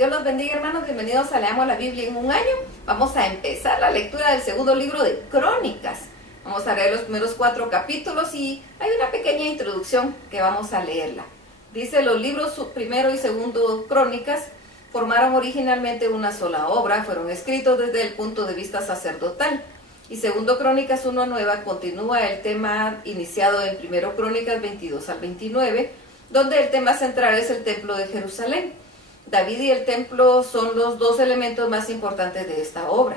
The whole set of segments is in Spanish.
Dios los bendiga, hermanos, bienvenidos a Leamos la Biblia en un año. Vamos a empezar la lectura del segundo libro de Crónicas. Vamos a leer los primeros 4 capítulos y hay una pequeña introducción que vamos a leerla. Dice: los libros primero y segundo Crónicas formaron originalmente una sola obra, fueron escritos desde el punto de vista sacerdotal. Y segundo Crónicas 1 nueva continúa el tema iniciado en primero Crónicas 22 al 29, donde el tema central es el templo de Jerusalén. David y el templo son los dos elementos más importantes de esta obra.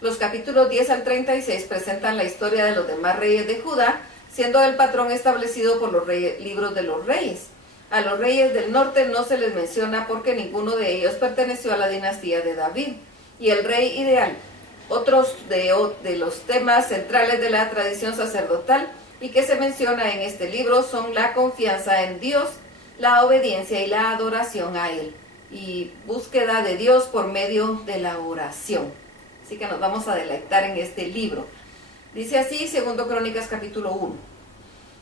Los capítulos 10 al 36 presentan la historia de los demás reyes de Judá, siendo el patrón establecido por los libros de los reyes. A los reyes del norte no se les menciona porque ninguno de ellos perteneció a la dinastía de David. Y el rey ideal, otros de los temas centrales de la tradición sacerdotal y que se menciona en este libro son la confianza en Dios, la obediencia y la adoración a Él, y búsqueda de Dios por medio de la oración. Así que nos vamos a deleitar en este libro. Dice así, segundo Crónicas capítulo 1.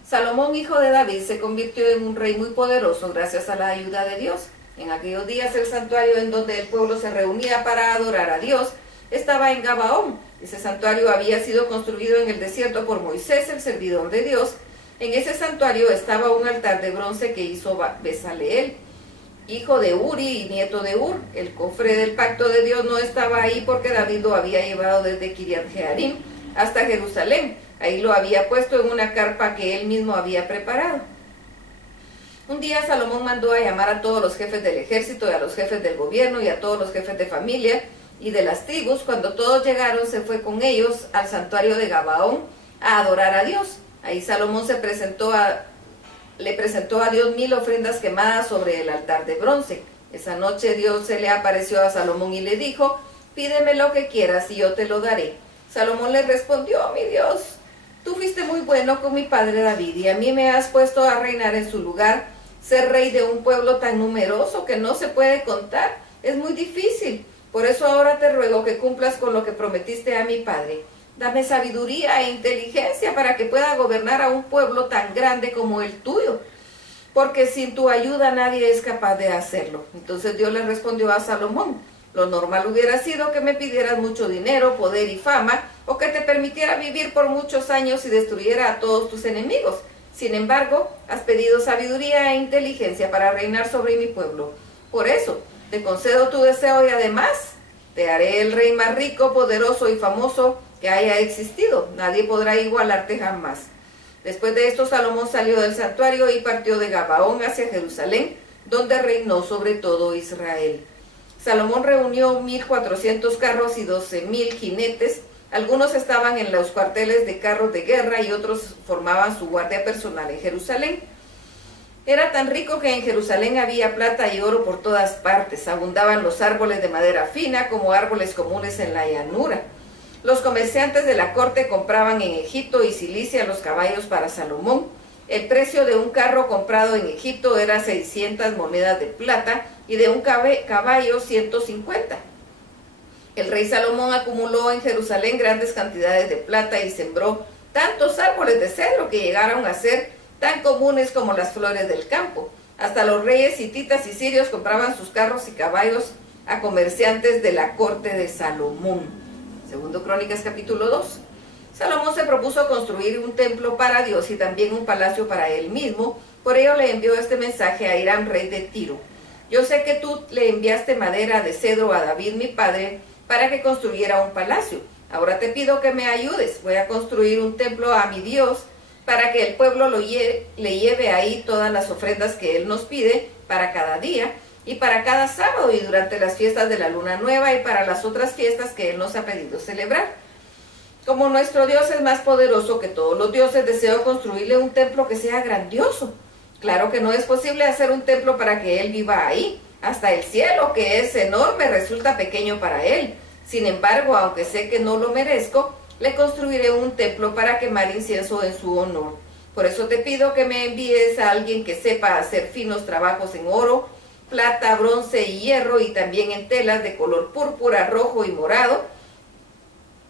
Salomón, hijo de David, se convirtió en un rey muy poderoso gracias a la ayuda de Dios. En aquellos días el santuario en donde el pueblo se reunía para adorar a Dios estaba en Gabaón. Ese santuario había sido construido en el desierto por Moisés, el servidor de Dios. En ese santuario estaba un altar de bronce que hizo Bezaleel, hijo de Uri y nieto de Ur. El cofre del pacto de Dios no estaba ahí porque David lo había llevado desde Kiriat Jearim hasta Jerusalén. Ahí lo había puesto en una carpa que él mismo había preparado. Un día Salomón mandó a llamar a todos los jefes del ejército y a los jefes del gobierno y a todos los jefes de familia y de las tribus. Cuando todos llegaron, se fue con ellos al santuario de Gabaón a adorar a Dios. Ahí Salomón le presentó a Dios 1000 ofrendas quemadas sobre el altar de bronce. Esa noche Dios se le apareció a Salomón y le dijo: pídeme lo que quieras y yo te lo daré. Salomón le respondió: mi Dios, tú fuiste muy bueno con mi padre David y a mí me has puesto a reinar en su lugar. Ser rey de un pueblo tan numeroso que no se puede contar es muy difícil. Por eso ahora te ruego que cumplas con lo que prometiste a mi padre. Dame sabiduría e inteligencia para que pueda gobernar a un pueblo tan grande como el tuyo, porque sin tu ayuda nadie es capaz de hacerlo. Entonces Dios le respondió a Salomón: lo normal hubiera sido que me pidieras mucho dinero, poder y fama, o que te permitiera vivir por muchos años y destruyera a todos tus enemigos. Sin embargo, has pedido sabiduría e inteligencia para reinar sobre mi pueblo. Por eso, te concedo tu deseo y además te haré el rey más rico, poderoso y famoso que haya existido. Nadie podrá igualarte jamás. Después de esto, Salomón salió del santuario y partió de Gabaón hacia Jerusalén, donde reinó sobre todo Israel. Salomón reunió 1400 carros y 12,000 jinetes. Algunos estaban en los cuarteles de carros de guerra y otros formaban su guardia personal en Jerusalén. Era tan rico que en Jerusalén había plata y oro por todas partes. Abundaban los árboles de madera fina como árboles comunes en la llanura. Los comerciantes de la corte compraban en Egipto y Cilicia los caballos para Salomón. El precio de un carro comprado en Egipto era 600 monedas de plata y de un caballo 150. El rey Salomón acumuló en Jerusalén grandes cantidades de plata y sembró tantos árboles de cedro que llegaron a ser tan comunes como las flores del campo. Hasta los reyes hititas y sirios compraban sus carros y caballos a comerciantes de la corte de Salomón. Segundo Crónicas capítulo 2. Salomón se propuso construir un templo para Dios y también un palacio para él mismo. Por ello le envió este mensaje a Hiram, rey de Tiro: yo sé que tú le enviaste madera de cedro a David mi padre para que construyera un palacio. Ahora te pido que me ayudes. Voy a construir un templo a mi Dios para que el pueblo le lleve ahí todas las ofrendas que él nos pide para cada día y para cada sábado y durante las fiestas de la luna nueva y para las otras fiestas que él nos ha pedido celebrar. Como nuestro Dios es más poderoso que todos los dioses, deseo construirle un templo que sea grandioso. Claro que no es posible hacer un templo para que él viva ahí. Hasta el cielo, que es enorme, resulta pequeño para él. Sin embargo, aunque sé que no lo merezco, le construiré un templo para quemar incienso en su honor. Por eso te pido que me envíes a alguien que sepa hacer finos trabajos en oro, plata, bronce y hierro, y también en telas de color púrpura, rojo y morado,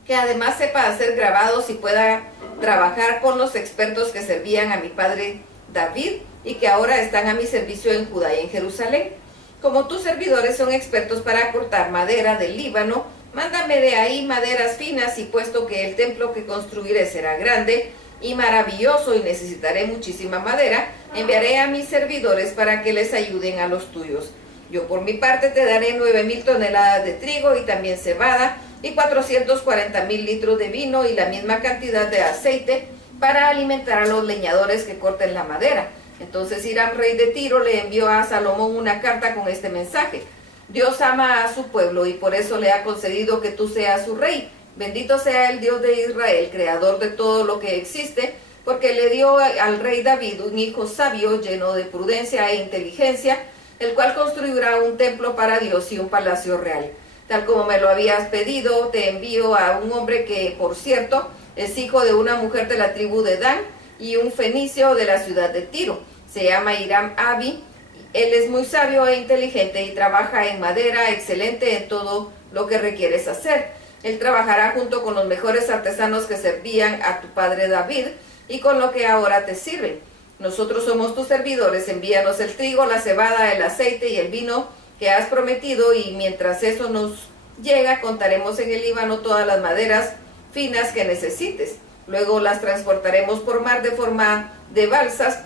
que además sepa hacer grabados y pueda trabajar con los expertos que servían a mi padre David y que ahora están a mi servicio en Judá y en Jerusalén. Como tus servidores son expertos para cortar madera del Líbano, mándame de ahí maderas finas, y puesto que el templo que construiré será grande y maravilloso y necesitaré muchísima madera, enviaré a mis servidores para que les ayuden a los tuyos. Yo por mi parte te daré 9,000 toneladas de trigo y también cebada y 440,000 litros de vino y la misma cantidad de aceite para alimentar a los leñadores que corten la madera. Entonces Hiram, rey de Tiro, le envió a Salomón una carta con este mensaje: Dios ama a su pueblo y por eso le ha concedido que tú seas su rey. Bendito sea el Dios de Israel, creador de todo lo que existe, porque le dio al rey David un hijo sabio, lleno de prudencia e inteligencia, el cual construirá un templo para Dios y un palacio real. Tal como me lo habías pedido, te envío a un hombre que, por cierto, es hijo de una mujer de la tribu de Dan y un fenicio de la ciudad de Tiro. Se llama Hiram Abi. Él es muy sabio e inteligente y trabaja en madera, excelente en todo lo que requieres hacer. Él trabajará junto con los mejores artesanos que servían a tu padre David y con lo que ahora te sirven. Nosotros somos tus servidores, envíanos el trigo, la cebada, el aceite y el vino que has prometido, y mientras eso nos llega, contaremos en el Líbano todas las maderas finas que necesites. Luego las transportaremos por mar de forma de balsas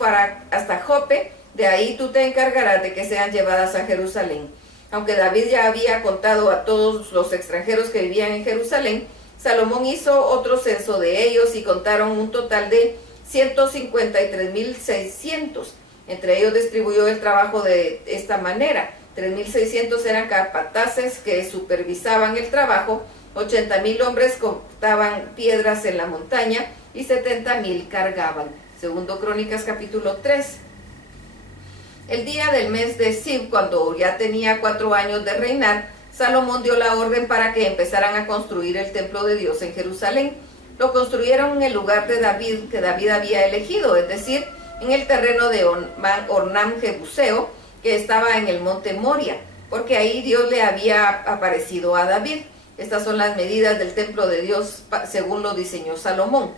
hasta Jope. De ahí tú te encargarás de que sean llevadas a Jerusalén. Aunque David ya había contado a todos los extranjeros que vivían en Jerusalén, Salomón hizo otro censo de ellos y contaron un total de 153,600. Entre ellos distribuyó el trabajo de esta manera: 3,600 eran capataces que supervisaban el trabajo, 80,000 hombres cortaban piedras en la montaña y 70,000 cargaban. Segundo Crónicas capítulo 3. El día del mes de Sib, cuando ya tenía 4 años de reinar, Salomón dio la orden para que empezaran a construir el templo de Dios en Jerusalén. Lo construyeron en el lugar de David, que David había elegido, es decir, en el terreno de Ornán Jebuseo, que estaba en el monte Moria, porque ahí Dios le había aparecido a David. Estas son las medidas del templo de Dios según lo diseñó Salomón.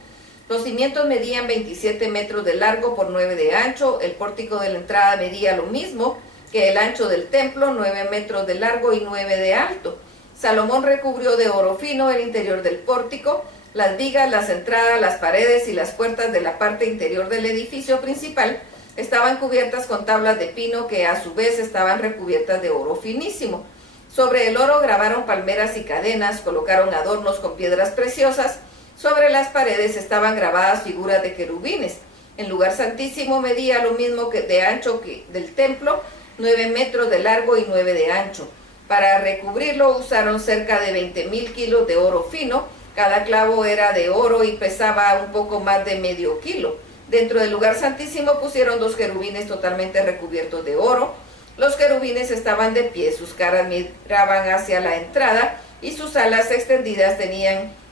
Los cimientos medían 27 metros de largo por 9 de ancho. El pórtico de la entrada medía lo mismo que el ancho del templo, 9 metros de largo y 9 de alto. Salomón recubrió de oro fino el interior del pórtico, las vigas, las entradas, las paredes y las puertas de la parte interior del edificio principal estaban cubiertas con tablas de pino que a su vez estaban recubiertas de oro finísimo. Sobre el oro grabaron palmeras y cadenas, colocaron adornos con piedras preciosas. Sobre las paredes estaban grabadas figuras de querubines. El lugar santísimo medía lo mismo que de ancho que del templo, 9 metros de largo y 9 de ancho. Para recubrirlo usaron cerca de 20,000 kilos de oro fino. Cada clavo era de oro y pesaba un poco más de medio kilo. Dentro del lugar santísimo pusieron 2 querubines totalmente recubiertos de oro. Los querubines estaban de pie, sus caras miraban hacia la entrada y sus alas extendidas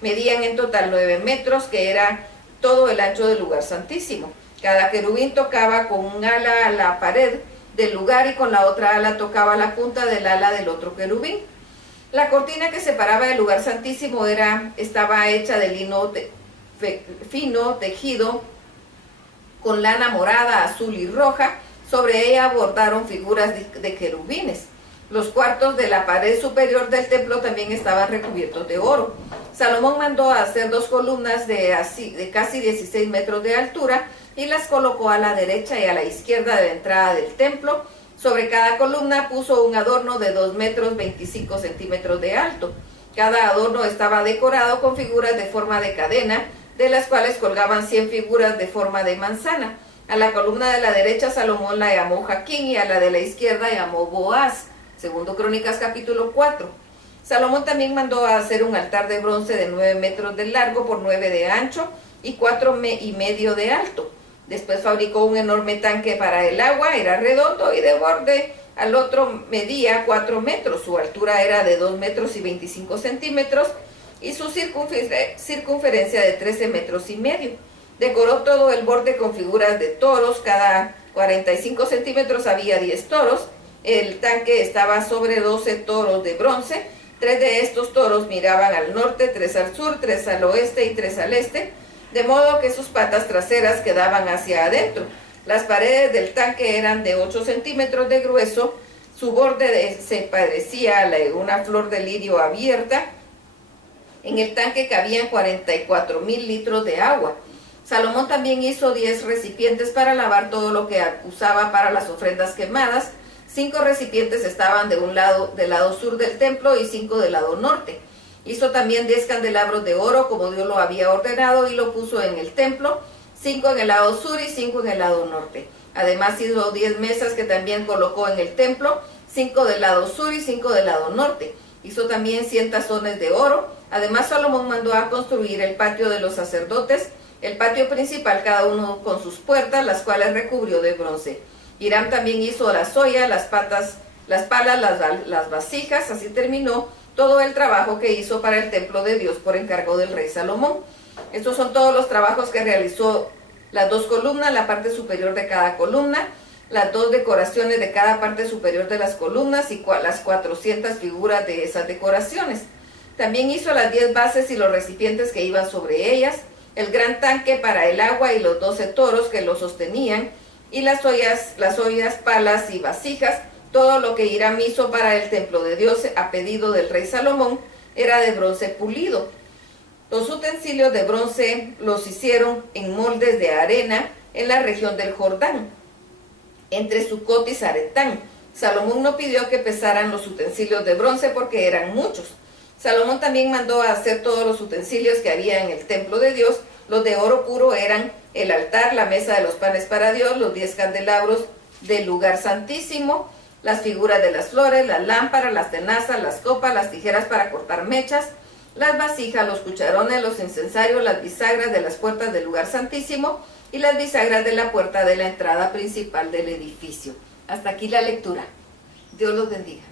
medían en total 9 metros, que era todo el ancho del lugar santísimo. Cada querubín tocaba con un ala a la pared del lugar y con la otra ala tocaba la punta del ala del otro querubín. La cortina que separaba el lugar santísimo estaba hecha de lino fino, tejido con lana morada, azul y roja. Sobre ella bordaron figuras de querubines. Los cuartos de la pared superior del templo también estaban recubiertos de oro. Salomón mandó a hacer 2 columnas de casi 16 metros de altura y las colocó a la derecha y a la izquierda de la entrada del templo. Sobre cada columna puso un adorno de 2 metros 25 centímetros de alto. Cada adorno estaba decorado con figuras de forma de cadena, de las cuales colgaban 100 figuras de forma de manzana. A la columna de la derecha Salomón la llamó Jaquín y a la de la izquierda llamó Boaz. Segundo Crónicas capítulo 4. Salomón también mandó a hacer un altar de bronce de 9 metros de largo por 9 de ancho y 4,5 de alto. Después fabricó un enorme tanque para el agua, era redondo y de borde al otro medía 4 metros. Su altura era de 2 metros y 25 centímetros y su circunferencia de 13 metros y medio. Decoró todo el borde con figuras de toros. Cada 45 centímetros había 10 toros. El tanque estaba sobre 12 toros de bronce. 3 de estos toros miraban al norte, 3 al sur, 3 al oeste y 3 al este, de modo que sus patas traseras quedaban hacia adentro. Las paredes del tanque eran de 8 centímetros de grueso, Su borde se parecía a una flor de lirio abierta. En el tanque cabían 44,000 litros de agua. Salomón también hizo 10 recipientes para lavar todo lo que usaba para las ofrendas quemadas. 5 recipientes estaban del lado sur del templo y 5 del lado norte. Hizo también 10 candelabros de oro como Dios lo había ordenado y lo puso en el templo, 5 en el lado sur y 5 en el lado norte. Además hizo 10 mesas que también colocó en el templo, 5 del lado sur y 5 del lado norte. Hizo también 100 tazones de oro. Además Salomón mandó a construir el patio de los sacerdotes, el patio principal, cada uno con sus puertas, las cuales recubrió de bronce. Hiram también hizo las ollas, las palas, las vasijas. Así terminó todo el trabajo que hizo para el templo de Dios por encargo del rey Salomón. Estos son todos los trabajos que realizó: las 2 columnas, la parte superior de cada columna, las 2 decoraciones de cada parte superior de las columnas y las 400 figuras de esas decoraciones. También hizo las 10 bases y los recipientes que iban sobre ellas, el gran tanque para el agua y los 12 toros que lo sostenían, y las ollas, palas y vasijas. Todo lo que Hiram hizo para el templo de Dios a pedido del rey Salomón era de bronce pulido. Los utensilios de bronce los hicieron en moldes de arena en la región del Jordán, entre Sucot y Zaretán. Salomón no pidió que pesaran los utensilios de bronce porque eran muchos. Salomón también mandó a hacer todos los utensilios que había en el templo de Dios. Los de oro puro eran el altar, la mesa de los panes para Dios, los 10 candelabros del lugar santísimo, las figuras de las flores, las lámparas, las tenazas, las copas, las tijeras para cortar mechas, las vasijas, los cucharones, los incensarios, las bisagras de las puertas del lugar santísimo y las bisagras de la puerta de la entrada principal del edificio. Hasta aquí la lectura. Dios los bendiga.